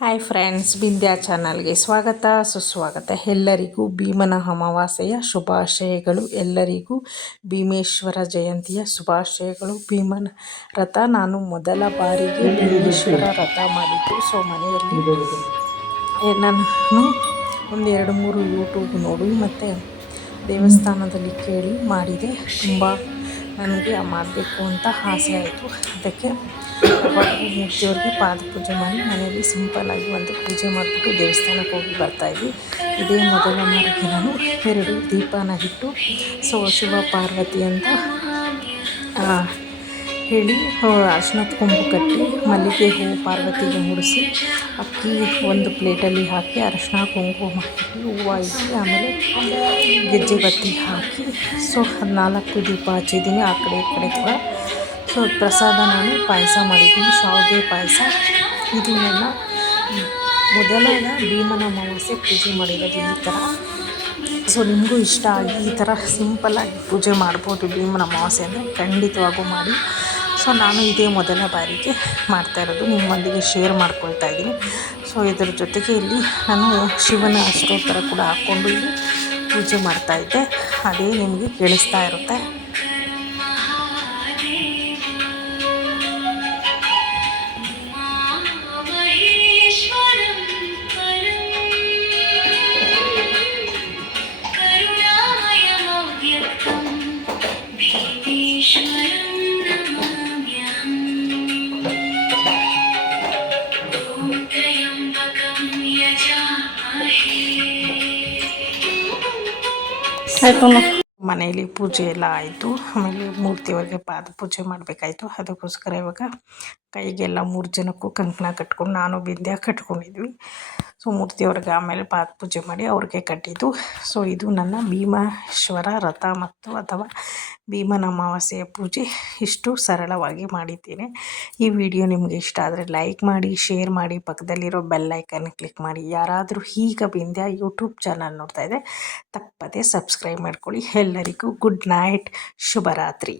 Hi friends, Bindya ಚಾನಲ್ಗೆ ಸ್ವಾಗತ ಸುಸ್ವಾಗತ. ಎಲ್ಲರಿಗೂ ಭೀಮನ ಅಮಾವಾಸ್ಯೆಯ ಶುಭಾಶಯಗಳು. ಎಲ್ಲರಿಗೂ ಭೀಮೇಶ್ವರ ಜಯಂತಿಯ ಶುಭಾಶಯಗಳು. ಭೀಮನ ರಥ ನಾನು ಮೊದಲ ಬಾರಿಗೆ ಭೀಮೇಶ್ವರ ರಥ ಮಾಡಿದ್ದು. ಸೊ ಮನೆಯಲ್ಲಿ ನಾನು ಒಂದು 2-3 ಯೂಟ್ಯೂಬ್ ನೋಡಿ ಮತ್ತು ದೇವಸ್ಥಾನದಲ್ಲಿ ಕೇಳಿ ಮಾಡಿದೆ. ತುಂಬ ನನಗೆ ಮಾಡಬೇಕು ಅಂತ ಆಸೆ ಆಯಿತು. ಅದಕ್ಕೆ ಮೂರ್ತಿಯವ್ರಿಗೆ ಪಾದ ಪೂಜೆ ಮಾಡಿ ಮನೆಯಲ್ಲಿ ಸಿಂಪಲ್ಲಾಗಿ ಒಂದು ಪೂಜೆ ಮಾಡಿಬಿಟ್ಟು ದೇವಸ್ಥಾನಕ್ಕೆ ಹೋಗಿ ಬರ್ತಾಯಿದ್ವಿ. ಇದೇ ಮೊದಲ ಬಾರಿಗೆ ನಾನು 2 ದೀಪನ ಇಟ್ಟು ಶಿವ ಪಾರ್ವತಿ ಅಂತ ಹೇಳಿ ಅರ್ಶಿನದ ಕೊಂಬು ಕಟ್ಟಿ ಮಲ್ಲಿಗೆ ಹೂವು ಪಾರ್ವತಿಗೆ ಮುಡಿಸಿ ಅಕ್ಕಿ ಒಂದು ಪ್ಲೇಟಲ್ಲಿ ಹಾಕಿ ಅರಶಿನ ಕುಂಕುಮ ಹಾಕಿ ಹೂವು ಇಟ್ಟು ಆಮೇಲೆ ಗೆಜ್ಜೆ ಬತ್ತಿ ಹಾಕಿ 14 ದೀಪ ಹಚ್ಚಿದ್ದೀನಿ ಆ ಕಡೆ ಈ ಕಡೆ ಕೂಡ. ಪ್ರಸಾದ ನಾನು ಪಾಯಸ ಮಾಡಿದ್ದೀನಿ, ಶಾವಿಗೆ ಪಾಯಸ. ಇದು ನನ್ನ ಮೊದಲ ಭೀಮನ ಅಮಾವಾಸ್ಯೆ ಪೂಜೆ ಮಾಡಿರೋದು ಈ ಥರ. ನಿಮಗೂ ಇಷ್ಟ ಆಗಿ ಈ ಥರ ಸಿಂಪಲ್ಲಾಗಿ ಪೂಜೆ ಮಾಡ್ಬೋದು ಭೀಮನ ಅಮಾವಾಸ್ಯೆ ಅಂದರೆ ಖಂಡಿತವಾಗೂ ಮಾಡಿ. ನಾನು ಇದೇ ಮೊದಲ ಬಾರಿಗೆ ಮಾಡ್ತಾಯಿರೋದು, ನಿಮ್ಮೊಂದಿಗೆ ಶೇರ್ ಮಾಡ್ಕೊಳ್ತಾ ಇದ್ದೀನಿ. ಇದ್ರ ಜೊತೆಗೆ ಇಲ್ಲಿ ನಾನು ಶಿವನ ಅಷ್ಟೋತ್ತರ ಕೂಡ ಹಾಕ್ಕೊಂಡು ಇಲ್ಲಿ ಪೂಜೆ ಮಾಡ್ತಾಯಿದ್ದೆ. ಅದೇ ನಿಮಗೆ ಕೇಳಿಸ್ತಾ ಇರುತ್ತೆ. ಮನೆಯಲ್ಲಿ ಪೂಜೆ ಎಲ್ಲ ಆಯಿತು. ಆಮೇಲೆ ಮೂರ್ತಿಯವ್ರಿಗೆ ಪಾದ ಪೂಜೆ ಮಾಡಬೇಕಾಯ್ತು. ಅದಕ್ಕೋಸ್ಕರ ಇವಾಗ ಕೈಗೆಲ್ಲ 3 ಜನಕ್ಕೂ ಕಂಕಣ ಕಟ್ಕೊಂಡು ನಾನು ಬಿಂದ್ಯಾ ಕಟ್ಕೊಂಡಿದ್ವಿ. ಮೂರ್ತಿಯವ್ರಿಗೆ ಆಮೇಲೆ ಪಾದ ಪೂಜೆ ಮಾಡಿ ಅವ್ರಿಗೆ ಕಟ್ಟಿದ್ದು. ಇದು ನನ್ನ ಭೀಮೇಶ್ವರ ರಥ ಮತ್ತು ಅಥವಾ ಭೀಮನ ಅಮಾವಾಸ್ಯೆಯ ಪೂಜೆ. ಇಷ್ಟು ಸರಳವಾಗಿ ಮಾಡಿದ್ದೇನೆ. ಈ ವಿಡಿಯೋ ನಿಮಗೆ ಇಷ್ಟ ಆದರೆ ಲೈಕ್ ಮಾಡಿ, ಶೇರ್ ಮಾಡಿ, ಪಕ್ಕದಲ್ಲಿರೋ ಬೆಲ್ ಐಕನ್ ಕ್ಲಿಕ್ ಮಾಡಿ. ಯಾರಾದರೂ ಈಗ ಬಿಂದ್ಯಾ ಯೂಟ್ಯೂಬ್ ಚಾನಲ್ ನೋಡ್ತಾ ಇದ್ದರೆ ತಪ್ಪದೆ ಸಬ್ಸ್ಕ್ರೈಬ್ ಮಾಡ್ಕೊಳ್ಳಿ. ಎಲ್ಲರಿಗೂ ಗುಡ್ ನೈಟ್, ಶುಭರಾತ್ರಿ.